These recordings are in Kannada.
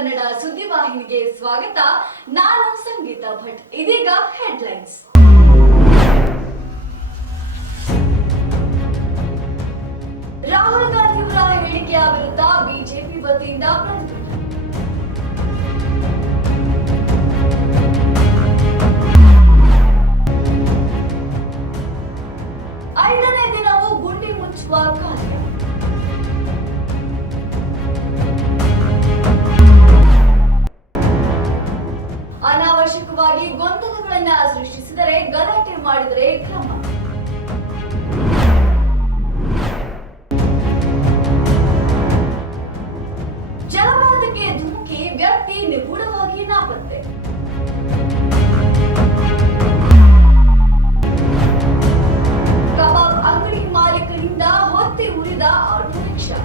ಕನ್ನಡ ಸುದ್ದಿವಾಹಿನಿಗೆ ಸ್ವಾಗತ. ನಾನು ಸಂಗೀತ ಭಟ್. ಇದೀಗ ಹೆಡ್ಲೈನ್ಸ್. ರಾಹುಲ್ ಗಾಂಧಿ ಅವರ ಹೇಳಿಕೆಯ ವಿರುದ್ಧ ಬಿಜೆಪಿ ವತಿಯಿಂದ ಪ್ರತಿಭಟನೆ. ಐದನೇ ದಿನವೂ ಗುಂಡಿ ಮುಚ್ಚುವ ಕಾರ್ಯ. ಅನಾವಶ್ಯಕವಾಗಿ ಗೊಂದಲಗಳನ್ನ ಸೃಷ್ಟಿಸಿದರೆ, ಗಲಾಟೆ ಮಾಡಿದರೆ ಕ್ರಮ. ಜಲಪಾತಕ್ಕೆ ಧುಮುಕಿ ವ್ಯಕ್ತಿ ನಿಗೂಢವಾಗಿ ನಾಪತ್ತೆ. ಕಬಾಬ್ ಅಂಗಡಿ ಮಾಲೀಕರಿಂದ ಹೊತ್ತಿ ಉರಿದ ಆಟೋ ರಿಕ್ಷಾ.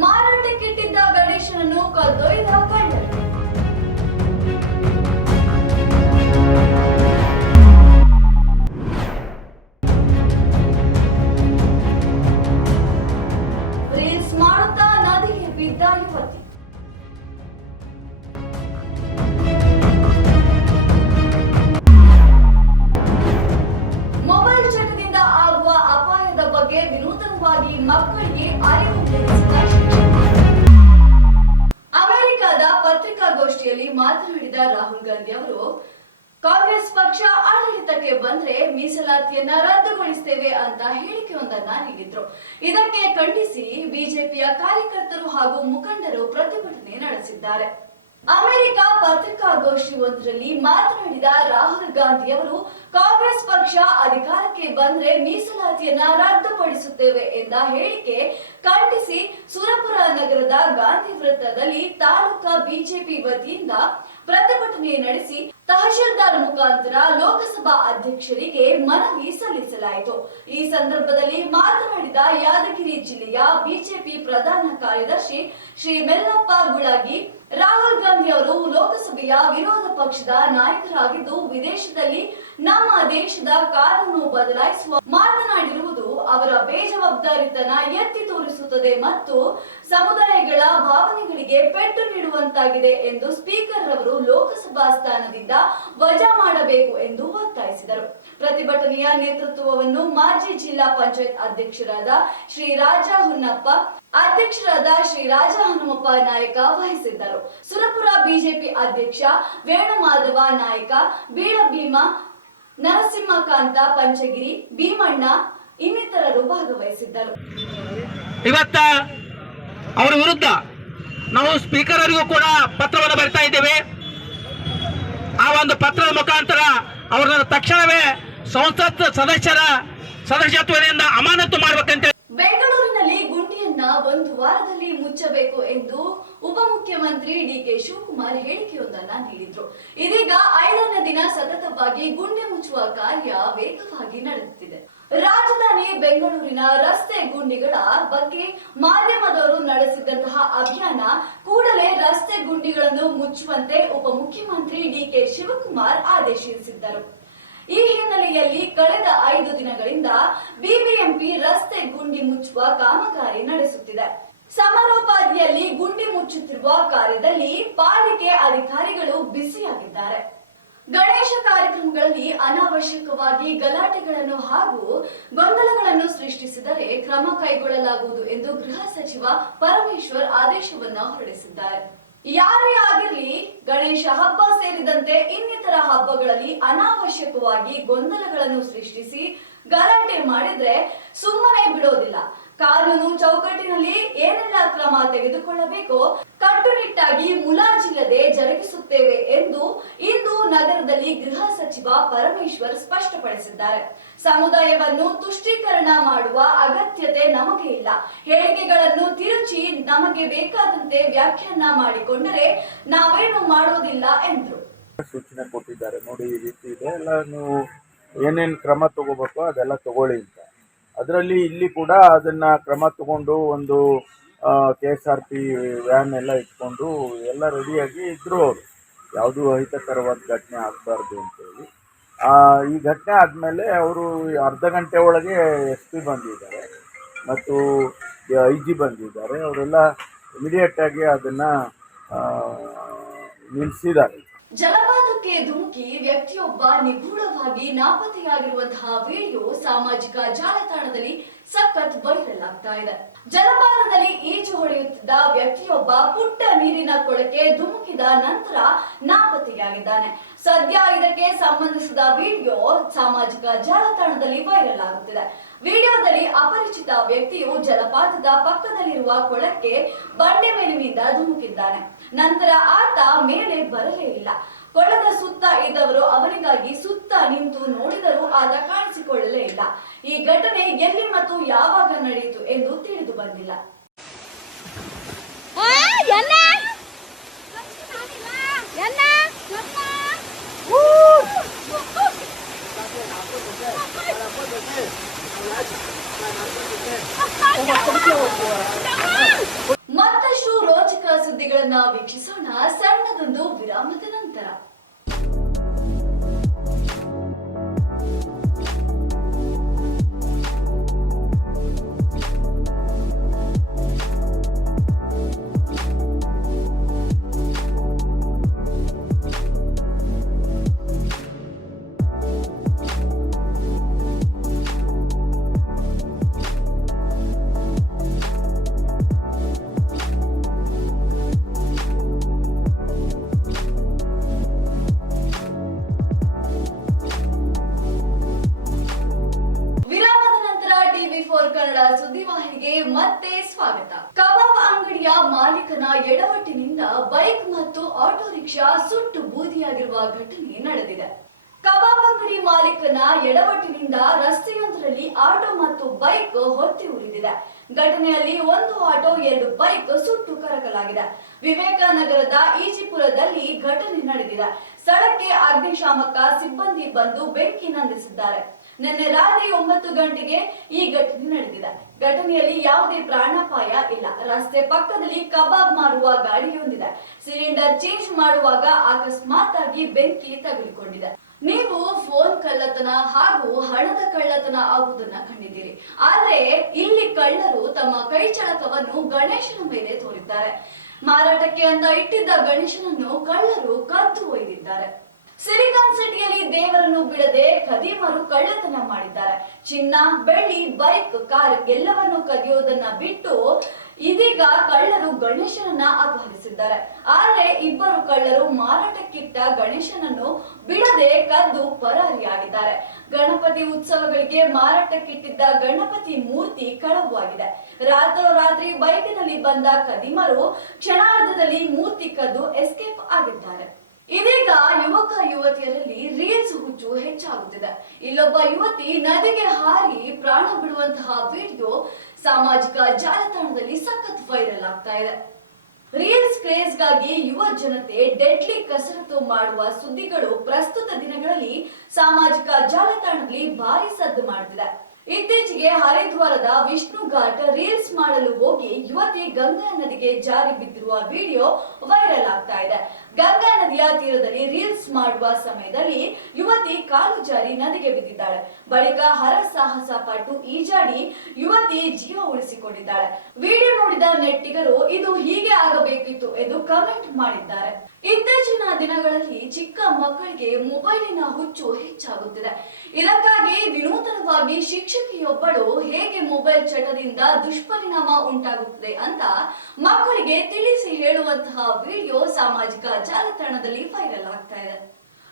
ಮಾರಾಟಕ್ಕಿಟ್ಟಿದ್ದ ಗಣೇಶನನ್ನು ಕದ್ದೊಯ್ದ ಕಳ್ಳರು. ರೀಲ್ಸ್ ಮಾಡುತ್ತಾ ನದಿಗೆ ಬಿದ್ದ ಯುವತಿ. ಮೊಬೈಲ್ ಚಟದಿಂದ ಆಗುವ ಅಪಾಯದ ಬಗ್ಗೆ ವಿನೂತನವಾಗಿ ಮಕ್ಕಳಿಗೆ ಅರಿವು ಮೂಡಿಸಿದ ಶಿಕ್ಷಕ. ಅಮೆರಿಕದ ಪತ್ರಿಕಾಗೋಷ್ಠಿಯಲ್ಲಿ ಮಾತನಾಡಿದ ರಾಹುಲ್ ಗಾಂಧಿ ಅವರು, ಕಾಂಗ್ರೆಸ್ ಪಕ್ಷ ಆಡಳಿತಕ್ಕೆ ಬಂದ್ರೆ ಮೀಸಲಾತಿಯನ್ನ ರದ್ದುಗೊಳಿಸುತ್ತೇವೆ ಅಂತ ಹೇಳಿಕೆಯೊಂದನ್ನ ನೀಡಿದ್ರು. ಇದಕ್ಕೆ ಖಂಡಿಸಿ ಬಿಜೆಪಿಯ ಕಾರ್ಯಕರ್ತರು ಹಾಗೂ ಮುಖಂಡರು ಪ್ರತಿಭಟನೆ ನಡೆಸಿದ್ದಾರೆ. ಅಮೆರಿಕ ಪತ್ರಿಕಾಗೋಷ್ಠಿಯೊಂದರಲ್ಲಿ ಮಾತನಾಡಿದ ರಾಹುಲ್ ಗಾಂಧಿ ಅವರು, ಕಾಂಗ್ರೆಸ್ ಪಕ್ಷ ಅಧಿಕಾರಕ್ಕೆ ಬಂದ್ರೆ ಮೀಸಲಾತಿಯನ್ನ ರದ್ದುಪಡಿಸುತ್ತೇವೆ ಎಂದ ಹೇಳಿಕೆ ಖಂಡಿಸಿ ಸುರಪುರ ನಗರದ ಗಾಂಧಿ ವೃತ್ತದಲ್ಲಿ ತಾಲೂಕಾ ಬಿಜೆಪಿ ವತಿಯಿಂದ ಪ್ರತಿಭಟನೆ ನಡೆಸಿ ತಹಶೀಲ್ದಾರ್ ಮುಖಾಂತರ ಲೋಕಸಭಾ ಅಧ್ಯಕ್ಷರಿಗೆ ಮನವಿ ಸಲ್ಲಿಸಲಾಯಿತು. ಈ ಸಂದರ್ಭದಲ್ಲಿ ಮಾತನಾಡಿದ ಯಾದಗಿರಿ ಜಿಲ್ಲೆಯ ಬಿಜೆಪಿ ಪ್ರಧಾನ ಕಾರ್ಯದರ್ಶಿ ಶ್ರೀ ಮೆಲ್ಲಪ್ಪ ಗುಳಗಿ, ರಾಹುಲ್ ಗಾಂಧಿ ಅವರು ಲೋಕಸಭೆಯ ವಿರೋಧ ಪಕ್ಷದ ನಾಯಕರಾಗಿದ್ದು ವಿದೇಶದಲ್ಲಿ ನಮ್ಮ ದೇಶದ ಕಾನೂನು ಬದಲಾಯಿಸುವ ಮಾತನಾಡಿರುವುದು ಅವರ ಬೇಜವಾಬ್ದಾರಿತನ ಎತ್ತಿ ತೋರಿಸುತ್ತದೆ ಮತ್ತು ಸಮುದಾಯಗಳ ಭಾವನೆಗಳಿಗೆ ಪೆಟ್ಟು ನೀಡುವಂತಾಗಿದೆ ಎಂದು ಸ್ಪೀಕರ್ ಅವರು ಲೋಕಸಭಾ ಸ್ಥಾನದಿಂದ ವಜಾ ಮಾಡಬೇಕು ಎಂದು ಒತ್ತಾಯಿಸಿದರು. ಪ್ರತಿಭಟನೆಯ ನೇತೃತ್ವವನ್ನು ಮಾಜಿ ಜಿಲ್ಲಾ ಪಂಚಾಯತ್ ಅಧ್ಯಕ್ಷರಾದ ಶ್ರೀ ರಾಜ ಹುನ್ನಪ್ಪ, ಅಧ್ಯಕ್ಷರಾದ ಶ್ರೀ ರಾಜ ಹನುಮಪ್ಪ ನಾಯಕ ವಹಿಸಿದ್ದರು. ಸುರಪುರ ಬಿಜೆಪಿ ಅಧ್ಯಕ್ಷ ವೇಣುಮಾಧವ ನಾಯಕ, ಬೀಳಭೀಮ ನರಸಿಂಹಕಾಂತ ಪಂಚಗಿರಿ, ಭೀಮಣ್ಣ ಇನ್ನಿತರರು ಭಾಗವಹಿಸಿದ್ದರು. ಇವತ್ತ ಅವರ ವಿರುದ್ಧ ನಾವು ಸ್ಪೀಕರ್ ಅವರಿಗೂ ಕೂಡ ಪತ್ರವನ್ನು ಬರಿತಾ ಇದ್ದೇವೆ. ಆ ಒಂದು ಪತ್ರದ ಮುಖಾಂತರ ಅವರನ್ನು ತಕ್ಷಣವೇ ಸಂಸತ್ ಸದಸ್ಯತ್ವದಿಂದ ಅಮಾನತು ಮಾಡಬೇಕಂತ. ಬೆಂಗಳೂರಿನಲ್ಲಿ ಗುಂಡಿಯನ್ನ ಒಂದು ವಾರದಲ್ಲಿ ಮುಚ್ಚಬೇಕು ಎಂದು ಉಪಮುಖ್ಯಮಂತ್ರಿ ಡಿಕೆ ಶಿವಕುಮಾರ್ ಹೇಳಿಕೆಯೊಂದನ್ನ ನೀಡಿದ್ರು. ಇದೀಗ 5ನೇ ದಿನ ಸತತವಾಗಿ ಗುಂಡಿ ಮುಚ್ಚುವ ಕಾರ್ಯ ವೇಗವಾಗಿ ನಡೆಯುತ್ತಿದೆ. ರಾಜಧಾನಿ ಬೆಂಗಳೂರಿನ ರಸ್ತೆ ಗುಂಡಿಗಳ ಬಗ್ಗೆ ಮಾಧ್ಯಮದವರು ನಡೆಸಿದಂತಹ ಅಭಿಯಾನ ಕೂಡಲೇ ರಸ್ತೆ ಗುಂಡಿಗಳನ್ನು ಮುಚ್ಚುವಂತೆ ಉಪಮುಖ್ಯಮಂತ್ರಿ ಡಿಕೆ ಶಿವಕುಮಾರ್ ಆದೇಶಿಸಿದ್ದರು. ಈ ಹಿನ್ನೆಲೆಯಲ್ಲಿ ಕಳೆದ 5 ದಿನಗಳಿಂದ ಬಿಬಿಎಂಪಿ ರಸ್ತೆ ಗುಂಡಿ ಮುಚ್ಚುವ ಕಾಮಗಾರಿ ನಡೆಸುತ್ತಿದೆ. ಸಮರೋಪಾದಿಯಲ್ಲಿ ಗುಂಡಿ ಮುಚ್ಚುತ್ತಿರುವ ಕಾರ್ಯದಲ್ಲಿ ಪಾಲಿಕೆ ಅಧಿಕಾರಿಗಳು ಬ್ಯುಸಿಯಾಗಿದ್ದಾರೆ. ಗಣೇಶ ಕಾರ್ಯಕ್ರಮಗಳಲ್ಲಿ ಅನಾವಶ್ಯಕವಾಗಿ ಗಲಾಟೆಗಳನ್ನು ಹಾಗೂ ಗೊಂದಲಗಳನ್ನು ಸೃಷ್ಟಿಸಿದರೆ ಕ್ರಮ ಕೈಗೊಳ್ಳಲಾಗುವುದು ಎಂದು ಗೃಹ ಸಚಿವ ಪರಮೇಶ್ವರ್ ಆದೇಶವನ್ನ ಹೊರಡಿಸಿದ್ದಾರೆ. ಯಾರೇ ಆಗಿರಲಿ, ಗಣೇಶ ಹಬ್ಬ ಸೇರಿದಂತೆ ಇನ್ನಿತರ ಹಬ್ಬಗಳಲ್ಲಿ ಅನಾವಶ್ಯಕವಾಗಿ ಗೊಂದಲಗಳನ್ನು ಸೃಷ್ಟಿಸಿ ಗಲಾಟೆ ಮಾಡಿದ್ರೆ ಸುಮ್ಮನೆ ಬಿಡೋದಿಲ್ಲ. ಕಾನೂನು ಚೌಕಟ್ಟಿನಲ್ಲಿ ಏನೆಲ್ಲ ಕ್ರಮ ತೆಗೆದುಕೊಳ್ಳಬೇಕೋ ಕಟ್ಟುನಿಟ್ಟಾಗಿ ಮುಲಾಜಿಲ್ಲದೆ ಜರುಗಿಸುತ್ತೇವೆ ಎಂದು ಇಂದು ನಗರದಲ್ಲಿ ಗೃಹ ಸಚಿವ ಪರಮೇಶ್ವರ್ ಸ್ಪಷ್ಟಪಡಿಸಿದ್ದಾರೆ. ಸಮುದಾಯವನ್ನು ತುಷ್ಟೀಕರಣ ಮಾಡುವ ಅಗತ್ಯತೆ ನಮಗೆ ಇಲ್ಲ. ಹೇಳಿಕೆಗಳನ್ನು ತಿರುಚಿ ನಮಗೆ ಬೇಕಾದಂತೆ ವ್ಯಾಖ್ಯಾನ ಮಾಡಿಕೊಂಡರೆ ನಾವೇನು ಮಾಡೋದಿಲ್ಲ ಎಂದರು. ಸೂಚನೆ ಕೊಟ್ಟಿದ್ದಾರೆ. ನೋಡಿ, ಈ ರೀತಿ ಇದೆ, ಎಲ್ಲ ನೀವು ಏನೇನು ಕ್ರಮ ತಗೋಬೇಕು ಅದೆಲ್ಲ ತಗೊಳ್ಳಿ ಅಂತ. ಅದರಲ್ಲಿ ಇಲ್ಲಿ ಕೂಡ ಅದನ್ನ ಕ್ರಮ ತಗೊಂಡು ಒಂದು KSRP ವ್ಯಾನ್ ಎಲ್ಲ ಇಟ್ಕೊಂಡು ಎಲ್ಲ ರೆಡಿಯಾಗಿ ಇದ್ರು. ಅವರು ಯಾವುದೂ ಅಹಿತಕರವಾದ ಘಟನೆ ಆಗಬಾರ್ದು ಅಂತೇಳಿ ಈ ಘಟನೆ ಆದಮೇಲೆ ಅವರು ಅರ್ಧ ಗಂಟೆ ಒಳಗೆ SP ಬಂದಿದ್ದಾರೆ ಮತ್ತು IG ಬಂದಿದ್ದಾರೆ. ಅವರೆಲ್ಲ ಇಮಿಡಿಯೇಟಾಗಿ ಅದನ್ನು ನಿಲ್ಲಿಸಿದ್ದಾರೆ. ಜಲಪಾತಕ್ಕೆ ಧುಮುಕಿ ವ್ಯಕ್ತಿಯೊಬ್ಬ ನಿಗೂಢವಾಗಿ ನಾಪತ್ತೆಯಾಗಿರುವಂತಹ ವಿಡಿಯೋ ಸಾಮಾಜಿಕ ಜಾಲತಾಣದಲ್ಲಿ ಸಖತ್ ವೈರಲ್ ಆಗ್ತಾ ಇದೆ. ಜಲಪಾತದಲ್ಲಿ ಈಜು ಹೊಡೆಯುತ್ತಿದ್ದ ವ್ಯಕ್ತಿಯೊಬ್ಬ ಪುಟ್ಟ ನೀರಿನ ಕೊಳಕ್ಕೆ ಧುಮುಕಿದ ನಂತರ ನಾಪತ್ತೆಯಾಗಿದ್ದಾನೆ. ಸದ್ಯ ಇದಕ್ಕೆ ಸಂಬಂಧಿಸಿದ ವಿಡಿಯೋ ಸಾಮಾಜಿಕ ಜಾಲತಾಣದಲ್ಲಿ ವೈರಲ್ ಆಗುತ್ತಿದೆ. ವಿಡಿಯೋದಲ್ಲಿ ಅಪರಿಚಿತ ವ್ಯಕ್ತಿಯು ಜಲಪಾತದ ಪಕ್ಕದಲ್ಲಿರುವ ಕೊಳಕ್ಕೆ ಬಂಡೆ ಮೇಲಿನಿಂದ ಧುಮುಕಿದ್ದಾನೆ. ನಂತರ ಆತ ಮೇಲೆ ಬರಲೇ ಇಲ್ಲ. ಕೊಳದ ಸುತ್ತ ಇದ್ದವರು ಅವನಿಗಾಗಿ ಸುತ್ತ ನಿಂತು ನೋಡಿದರೂ ಆತ ಕಾಣಿಸಿಕೊಳ್ಳಲೇ ಇಲ್ಲ. ಈ ಘಟನೆ ಎಲ್ಲಿ ಮತ್ತು ಯಾವಾಗ ನಡೆಯಿತು ಎಂದು ತಿಳಿದು ಬಂದಿಲ್ಲ. ಮತ್ತಷ್ಟು ರೋಚಕ ಸುದ್ದಿಗಳನ್ನ ವೀಕ್ಷಿಸೋಣ ಸಣ್ಣದೊಂದು ವಿರಾಮದ ನಂತರ. ಕನ್ನಡ ಸುದ್ದಿವಾಹಿನಿಗೆ ಮತ್ತೆ ಸ್ವಾಗತ. ಕಬಾಬ್ ಅಂಗಡಿಯ ಮಾಲೀಕನ ಎಡವಟ್ಟಿನಿಂದ ಬೈಕ್ ಮತ್ತು ಆಟೋ ರಿಕ್ಷಾ ಸುಟ್ಟು ಬೂದಿಯಾಗಿರುವ ಘಟನೆ ನಡೆದಿದೆ. ಕಬಾಬ್ ಅಂಗಡಿ ಮಾಲೀಕನ ಎಡವಟ್ಟಿನಿಂದ ರಸ್ತೆಯೊಂದರಲ್ಲಿ ಆಟೋ ಮತ್ತು ಬೈಕ್ ಹೊತ್ತಿ ಉರಿದಿದೆ. ಘಟನೆಯಲ್ಲಿ ಒಂದು ಆಟೋ 2 ಬೈಕ್ ಸುಟ್ಟು ಕರಕಲಾಗಿದೆ. ವಿವೇಕನಗರದ ಈಜಿಪುರದಲ್ಲಿ ಘಟನೆ ನಡೆದಿದೆ. ಸ್ಥಳಕ್ಕೆ ಅಗ್ನಿಶಾಮಕ ಸಿಬ್ಬಂದಿ ಬಂದು ಬೆಂಕಿ ನಂದಿಸಿದ್ದಾರೆ. ನಿನ್ನೆ ರಾತ್ರಿ 9 ಗಂಟೆಗೆ ಈ ಘಟನೆ ನಡೆದಿದೆ. ಘಟನೆಯಲ್ಲಿ ಯಾವುದೇ ಪ್ರಾಣಾಪಾಯ ಇಲ್ಲ. ರಸ್ತೆ ಪಕ್ಕದಲ್ಲಿ ಕಬಾಬ್ ಮಾರುವ ಗಾಡಿಯೊಂದಿದೆ. ಸಿಲಿಂಡರ್ ಚೇಂಜ್ ಮಾಡುವಾಗ ಅಕಸ್ಮಾತ್ ಆಗಿ ಬೆಂಕಿ ತಗುಲಿಕೊಂಡಿದೆ. ನೀವು ಫೋನ್ ಕಳ್ಳತನ ಹಾಗೂ ಹಣದ ಕಳ್ಳತನ ಆಗುವುದನ್ನ ಕಂಡಿದ್ದೀರಿ. ಆದ್ರೆ ಇಲ್ಲಿ ಕಳ್ಳರು ತಮ್ಮ ಕೈ ಚಳಕವನ್ನು ಗಣೇಶನ ಮೇಲೆ ತೋರಿದ್ದಾರೆ. ಮಾರಾಟಕ್ಕೆ ಅಂತ ಇಟ್ಟಿದ್ದ ಗಣೇಶನನ್ನು ಕಳ್ಳರು ಕದ್ದು ಒಯ್ದಿದ್ದಾರೆ. ಸಿಲಿಕಾನ್ ಸಿಟಿಯಲ್ಲಿ ದೇವರನ್ನು ಬಿಡದೆ ಖದೀಮರು ಕಳ್ಳತನ ಮಾಡಿದ್ದಾರೆ. ಚಿನ್ನ, ಬೆಳ್ಳಿ, ಬೈಕ್, ಕಾರ್ ಎಲ್ಲವನ್ನು ಕದಿಯೋದನ್ನ ಬಿಟ್ಟು ಇದೀಗ ಕಳ್ಳರು ಗಣೇಶನನ್ನ ಅಪಹರಿಸಿದ್ದಾರೆ. ಆದ್ರೆ ಇಬ್ಬರು ಕಳ್ಳರು ಮಾರಾಟಕ್ಕಿಟ್ಟ ಗಣೇಶನನ್ನು ಬಿಡದೆ ಕದ್ದು ಪರಾರಿಯಾಗಿದ್ದಾರೆ. ಗಣಪತಿ ಉತ್ಸವಗಳಿಗೆ ಮಾರಾಟಕ್ಕಿಟ್ಟಿದ್ದ ಗಣಪತಿ ಮೂರ್ತಿ ಕಳವಾಗಿದೆ. ರಾತ್ರೋರಾತ್ರಿ ಬೈಕಿನಲ್ಲಿ ಬಂದ ಖದೀಮರು ಕ್ಷಣಾರ್ಧದಲ್ಲಿ ಮೂರ್ತಿ ಕದ್ದು ಎಸ್ಕೇಪ್ ಆಗಿದ್ದಾರೆ. ಇದೀಗ ಯುವಕ ಯುವತಿಯರಲ್ಲಿ ರೀಲ್ಸ್ ಹುಚ್ಚು ಹೆಚ್ಚಾಗುತ್ತಿದೆ. ಇಲ್ಲೊಬ್ಬ ಯುವತಿ ನದಿಗೆ ಹಾರಿ ಪ್ರಾಣ ಬಿಡುವಂತಹ ವಿಡಿಯೋ ಸಾಮಾಜಿಕ ಜಾಲತಾಣದಲ್ಲಿ ಸಖತ್ ವೈರಲ್ ಆಗ್ತಾ ಇದೆ. ರೀಲ್ಸ್ ಕ್ರೇಜ್ಗಾಗಿ ಯುವ ಜನತೆ ಡೆಡ್ಲಿ ಕಸರತ್ತು ಮಾಡುವ ಸುದ್ದಿಗಳು ಪ್ರಸ್ತುತ ದಿನಗಳಲ್ಲಿ ಸಾಮಾಜಿಕ ಜಾಲತಾಣದಲ್ಲಿ ಭಾರಿ ಸದ್ದು ಮಾಡುತ್ತಿದೆ. ಇತ್ತೀಚೆಗೆ ಹರಿದ್ವಾರದ ವಿಷ್ಣು ಘಾಟ್ ರೀಲ್ಸ್ ಮಾಡಲು ಹೋಗಿ ಯುವತಿ ಗಂಗಾ ನದಿಗೆ ಜಾರಿ ಬಿದ್ದಿರುವ ವಿಡಿಯೋ ವೈರಲ್ ಆಗ್ತಾ ಇದೆ. ಗಂಗಾ ನದಿಯ ತೀರದಲ್ಲಿ ರೀಲ್ಸ್ ಮಾಡುವ ಸಮಯದಲ್ಲಿ ಯುವತಿ ಕಾಲು ಜಾರಿ ನದಿಗೆ ಬಿದ್ದಿದ್ದಾಳೆ. ಬಳಿಕ ಹರಸಾಹಸ ಪಟ್ಟು ಈಜಾಡಿ ಯುವತಿ ಜೀವ ಉಳಿಸಿಕೊಂಡಿದ್ದಾಳೆ. ವಿಡಿಯೋ ನೋಡಿದ ನೆಟ್ಟಿಗರು ಇದು ಹೀಗೆ ಆಗಬೇಕಿತ್ತು ಎಂದು ಕಮೆಂಟ್ ಮಾಡಿದ್ದಾರೆ. ಇತ್ತೀಚಿನ ದಿನಗಳಲ್ಲಿ ಚಿಕ್ಕ ಮಕ್ಕಳಿಗೆ ಮೊಬೈಲಿನ ಹುಚ್ಚು ಹೆಚ್ಚಾಗುತ್ತಿದೆ. ಇದಕ್ಕಾಗಿ ವಿನೂತನವಾಗಿ ಶಿಕ್ಷಕಿಯೊಬ್ಬಳು ಹೇಗೆ ಮೊಬೈಲ್ ಚಟದಿಂದ ದುಷ್ಪರಿಣಾಮ ಉಂಟಾಗುತ್ತದೆ ಅಂತ ಮಕ್ಕಳಿಗೆ ತಿಳಿಸಿ ಹೇಳುವಂತಹ ವಿಡಿಯೋ ಸಾಮಾಜಿಕ ಜಾಲತಾಣದಲ್ಲಿ ವೈರಲ್ ಆಗ್ತಾ ಇದೆ.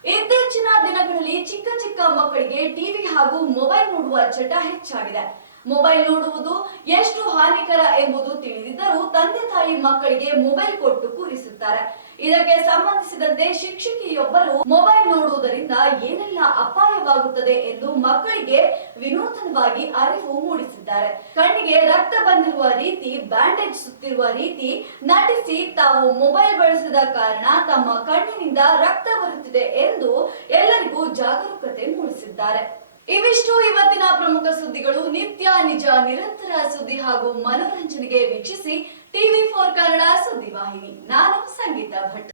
ಇತ್ತೀಚಿನ ದಿನಗಳಲ್ಲಿ ಚಿಕ್ಕ ಚಿಕ್ಕ ಮಕ್ಕಳಿಗೆ ಟಿವಿ ಹಾಗೂ ಮೊಬೈಲ್ ನೋಡುವ ಚಟ ಹೆಚ್ಚಾಗಿದೆ. ಮೊಬೈಲ್ ನೋಡುವುದು ಎಷ್ಟು ಹಾನಿಕರ ಎಂಬುದು ತಿಳಿದಿದ್ದರೂ ತಂದೆ ತಾಯಿ ಮಕ್ಕಳಿಗೆ ಮೊಬೈಲ್ ಕೊಟ್ಟು ಕೂರಿಸುತ್ತಾರೆ. ಇದಕ್ಕೆ ಸಂಬಂಧಿಸಿದಂತೆ ಶಿಕ್ಷಕಿಯೊಬ್ಬರು ಮೊಬೈಲ್ ನೋಡುವುದರಿಂದ ಏನೆಲ್ಲ ಅಪಾಯವಾಗುತ್ತದೆ ಎಂದು ಮಕ್ಕಳಿಗೆ ವಿನೂತನವಾಗಿ ಅರಿವು ಮೂಡಿಸಿದ್ದಾರೆ. ಕಣ್ಣಿಗೆ ರಕ್ತ ಬಂದಿರುವ ರೀತಿ, ಬ್ಯಾಂಡೇಜ್ ಸುತ್ತಿರುವ ರೀತಿ ನಟಿಸಿ ತಾವು ಮೊಬೈಲ್ ಬಳಸಿದ ಕಾರಣ ತಮ್ಮ ಕಣ್ಣಿನಿಂದ ರಕ್ತ ಬರುತ್ತಿದೆ ಎಂದು ಎಲ್ಲರಿಗೂ ಜಾಗರೂಕತೆ ಮೂಡಿಸಿದ್ದಾರೆ. ಇವಿಷ್ಟು ಇವತ್ತಿನ ಪ್ರಮುಖ ಸುದ್ದಿಗಳು. ನಿತ್ಯ ನಿಜ ನಿರಂತರ ಸುದ್ದಿ ಹಾಗೂ ಮನೋರಂಜನೆಗೆ ವೀಕ್ಷಿಸಿ TV4 ಕನ್ನಡ ಸುದ್ದಿವಾಹಿನಿ. ನಾನು ಸಂಗೀತಾ ಭಟ್.